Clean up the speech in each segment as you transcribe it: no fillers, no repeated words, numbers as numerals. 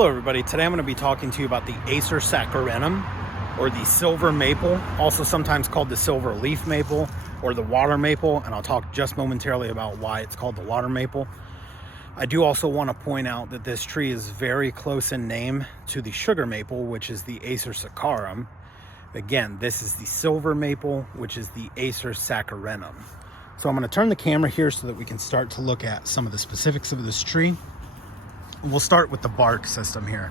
Hello everybody, today I'm going to be talking to you about the Acer saccharinum, or the silver maple, also sometimes called the silver leaf maple or the water maple, and I'll talk just momentarily about why it's called the water maple. I do also want to point out that this tree is very close in name to the sugar maple, which is the Acer saccharinum. Again, this is the silver maple, which is the Acer saccharinum. So I'm going to turn the camera here so that we can start to look at some of the specifics of this tree. We'll start with the bark system here.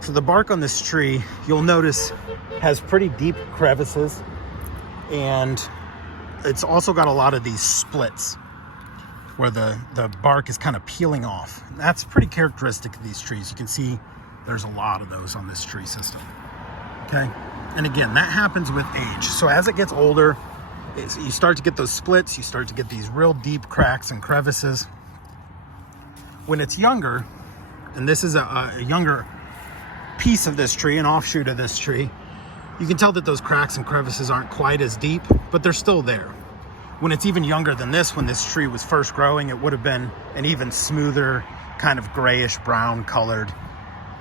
So the bark on this tree, you'll notice, has pretty deep crevices, and it's also got a lot of these splits where the bark is kind of peeling off. And that's pretty characteristic of these trees. You can see there's a lot of those on this tree system. Okay, and again, that happens with age. So as it gets older, you start to get those splits, you start to get these real deep cracks and crevices. When it's younger, and this is a younger piece of this tree, an offshoot of this tree, you can tell that those cracks and crevices aren't quite as deep, but they're still there. When it's even younger than this, when this tree was first growing, it would have been an even smoother, kind of grayish brown colored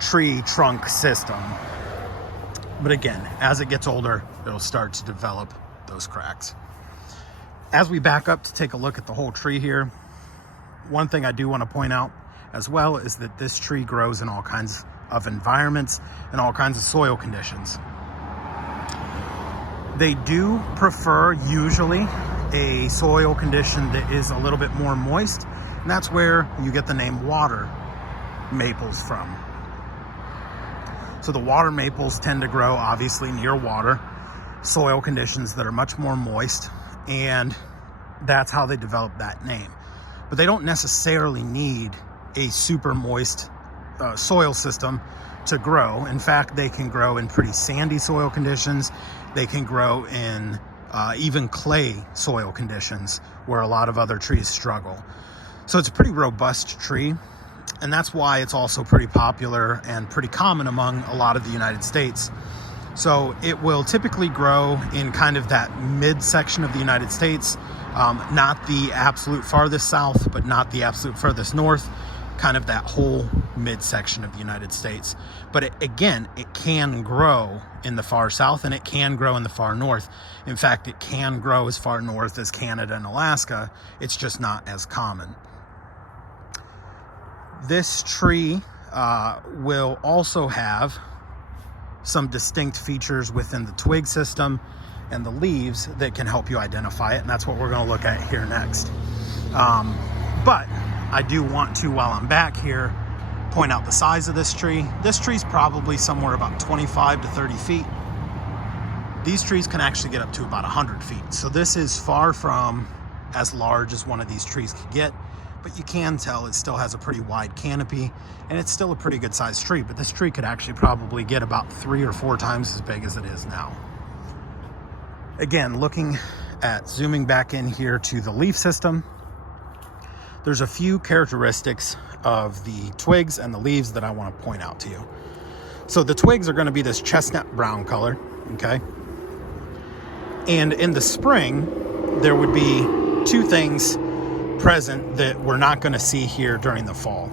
tree trunk system. But again, as it gets older, it'll start to develop those cracks. As we back up to take a look at the whole tree here, one thing I do want to point out as well is that this tree grows in all kinds of environments and all kinds of soil conditions. They do prefer usually a soil condition that is a little bit more moist, and that's where you get the name water maples from. So the water maples tend to grow obviously near water, soil conditions that are much more moist, and that's how they develop that name. But they don't necessarily need a super moist soil system to grow. In fact, they can grow in pretty sandy soil conditions. They can grow in even clay soil conditions where a lot of other trees struggle. So it's a pretty robust tree, and that's why it's also pretty popular and pretty common among a lot of the United States. So it will typically grow in kind of that midsection of the United States, not the absolute farthest south, but not the absolute furthest north, kind of that whole midsection of the United States. But it can grow in the far south, and it can grow in the far north. In fact, it can grow as far north as Canada and Alaska. It's just not as common. This tree will also have some distinct features within the twig system and the leaves that can help you identify it, and that's what we're going to look at here next. But I do want to, while I'm back here, point out the size of this tree. This tree's probably somewhere about 25 to 30 feet. These trees can actually get up to about 100 feet. So this is far from as large as one of these trees could get, but you can tell it still has a pretty wide canopy, and it's still a pretty good sized tree. But this tree could actually probably get about 3 or 4 times as big as it is now. Again, looking at zooming back in here to the leaf system, there's a few characteristics of the twigs and the leaves that I want to point out to you. So the twigs are going to be this chestnut brown color, okay? And in the spring, there would be 2 things present that we're not going to see here during the fall.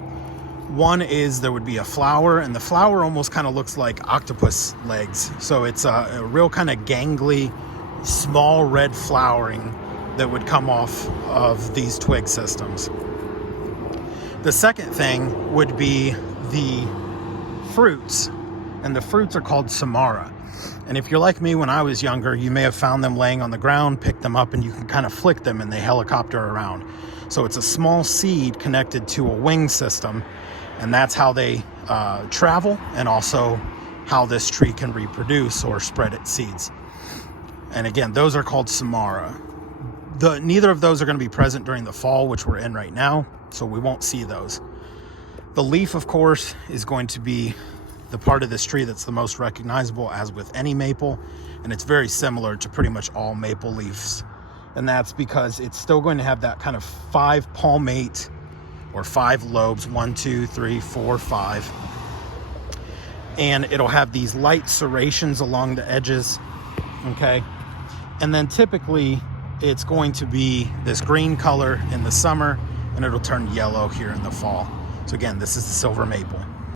One is there would be a flower, and the flower almost kind of looks like octopus legs. So it's a real kind of gangly, small red flowering that would come off of these twig systems. The second thing would be the fruits, and the fruits are called samara. And if you're like me, when I was younger, you may have found them laying on the ground, picked them up, and you can kind of flick them and they helicopter around. So it's a small seed connected to a wing system, and that's how they travel, and also how this tree can reproduce or spread its seeds. And again, those are called samara. Neither of those are going to be present during the fall, which we're in right now, so we won't see those. The leaf, of course, is going to be the part of this tree that's the most recognizable, as with any maple, and it's very similar to pretty much all maple leaves. And that's because it's still going to have that kind of 5 palmate or 5 lobes, 1, 2, 3, 4, 5. And it'll have these light serrations along the edges, okay? And then typically it's going to be this green color in the summer, and it'll turn yellow here in the fall. So again, this is the silver maple.